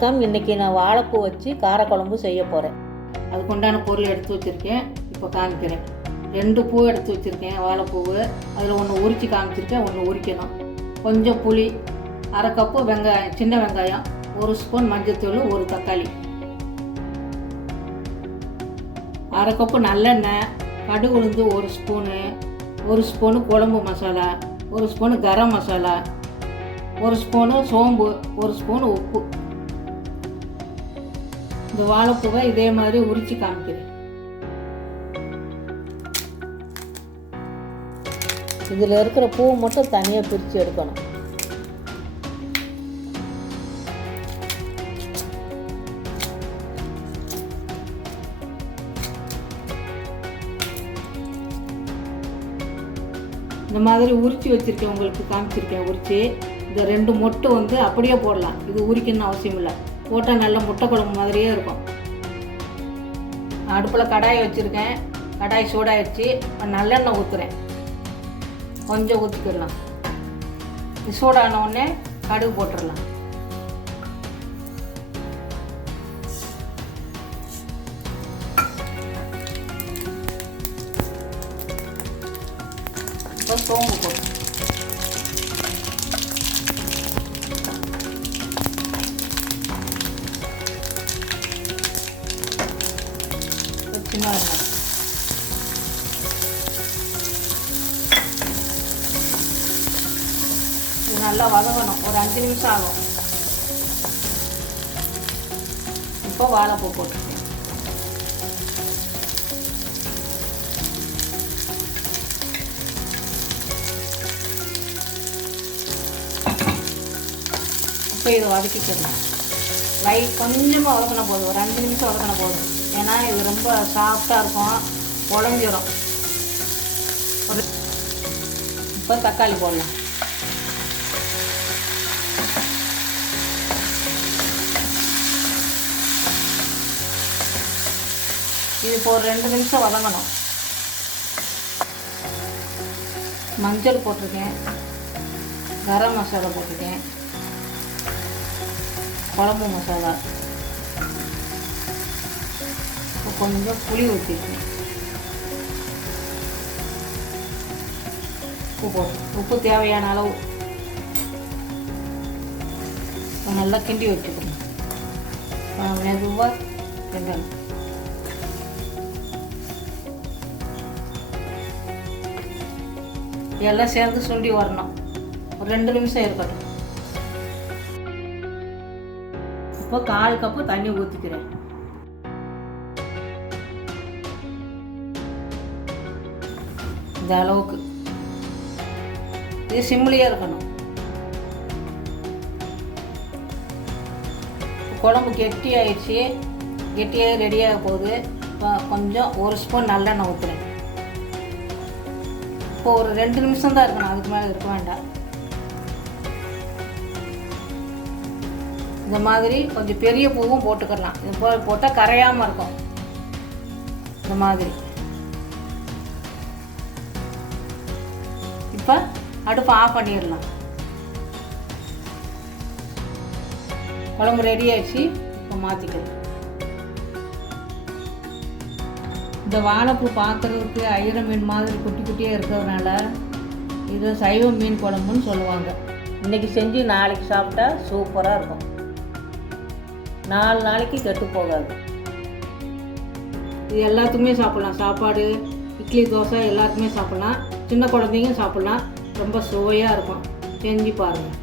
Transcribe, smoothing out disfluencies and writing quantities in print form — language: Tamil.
வணக்கம். இன்றைக்கி நான் வாழைப்பூ வச்சு காரக்குழம்பு செய்ய போகிறேன். அதுக்கு உண்டான பொருள் எடுத்து வச்சுருக்கேன். இப்போ காமிக்கிறேன். 2 பூ எடுத்து வச்சுருக்கேன், வாழைப்பூவு. அதில் ஒன்று உரித்து காமிச்சிருக்கேன், ஒன்று உரிக்கணும். கொஞ்சம் புளி, 1/2 கப்பு வெங்காயம், சின்ன வெங்காயம், 1 ஸ்பூன் மஞ்சள்தூள், 1 தக்காளி, 1/2 கப்பு நல்லெண்ணெய், கடுகு உளுந்து 1 ஸ்பூனு, 1 ஸ்பூனு குழம்பு மசாலா, 1 ஸ்பூனு கரம் மசாலா, 1 ஸ்பூனு சோம்பு, 1 ஸ்பூன் உப்பு. இந்த வாழைப்பூவை இதே மாதிரி உரித்து காமிக்கிறேன். இதில் இருக்கிற பூ மட்டும் தனியாக பிரித்து எடுக்கணும். இந்த மாதிரி உரித்து வச்சுருக்கேன், உங்களுக்கு காமிச்சிருக்கேன் உரித்து. இந்த 2 மொட்டு அப்படியே போடலாம், இது உரிக்கணும்னு அவசியம் இல்லை. போட்டால் நல்ல முட்டை குழம்பு மாதிரியே இருக்கும். அடுப்பில் கடாயை வச்சுருக்கேன், கடாய் சூடாகிடுச்சு. நல்லெண்ணெய் ஊற்றுறேன், கொஞ்சம் ஊற்றிக்கிடலாம். சூடான உடனே கடுகு போட்டுடலாம். இப்போ சோம்பு போட்டு சின்ன வெங்காயம், இது நல்லா வதங்கணும். ஒரு 5 நிமிஷம் ஆகும். இப்போ வாழைப்பூ போட்டுருக்கேன். இப்போ இதை வதக்கிக்கலாம். கொஞ்சமாக வதக்கின போதும், ஒரு 5 நிமிஷம் வதக்கின போதும். ஏன்னா இது ரொம்ப சாஃப்டாக இருக்கும், உடஞ்சிடும். இப்போ தக்காளி போடலாம். இது இப்போ ஒரு 2 நிமிஷம் வதங்கணும். மஞ்சள் போட்டிருக்கேன், கரம் மசாலா போட்டிருக்கேன், குழம்பு மசாலா, கொஞ்சம் புளி ஊற்றிருக்கேன், உப்பு போட்டு, உப்பு தேவையான அளவு நல்லா கிண்டி வச்சுக்கணும். மெதுவாக கிண்டணும். எல்லாம் சேர்ந்து சுண்டி வரணும். ஒரு 2 நிமிஷம் இருக்கட்டும். இப்போ 1/4 கப்பு தண்ணி ஊற்றிக்கிறேன். இந்த அளவுக்கு இது சிம்லியே இருக்கணும். குழம்பு கெட்டியாகிடுச்சு, கெட்டியாக ரெடியாக போகுது. கொஞ்சம் 1 ஸ்பூன் நல்லெண்ணெய் ஊற்றுறேன். இப்போ ஒரு 2 நிமிஷம் தான் இருக்கணும், அதுக்கு மேலே இருக்க வேண்டாம். இந்த மாதிரி கொஞ்சம் பெரிய பூவும் போட்டுக்கலாம். இது போட்டால் கரையாமல் இருக்கும். இந்த மாதிரி இப்போ அடுப்பை ஆஃப் பண்ணிடலாம். குழம்பு ரெடி ஆகிடுச்சு. இப்போ மாற்றிக்கலாம். இந்த வாழைப்பூ பார்க்குறதுக்கு அயிரை மீன் மாதிரி குட்டி குட்டியாக இருக்கிறதுனால இதை சைவ மீன் குழம்புன்னு சொல்லுவாங்க. இன்றைக்கி செஞ்சு நாளைக்கு சாப்பிட்டா சூப்பராக இருக்கும். 4 நாளைக்கு கெட்டு போகாது. இது எல்லாத்துக்குமே சாப்பிட்லாம். சாப்பாடு, இட்லி, தோசை எல்லாத்துக்குமே சாப்பிட்லாம். சின்ன குழந்தைங்க சாப்பிட்லாம். ரொம்ப சுவையாக இருக்கும். செஞ்சு பாருங்கள்.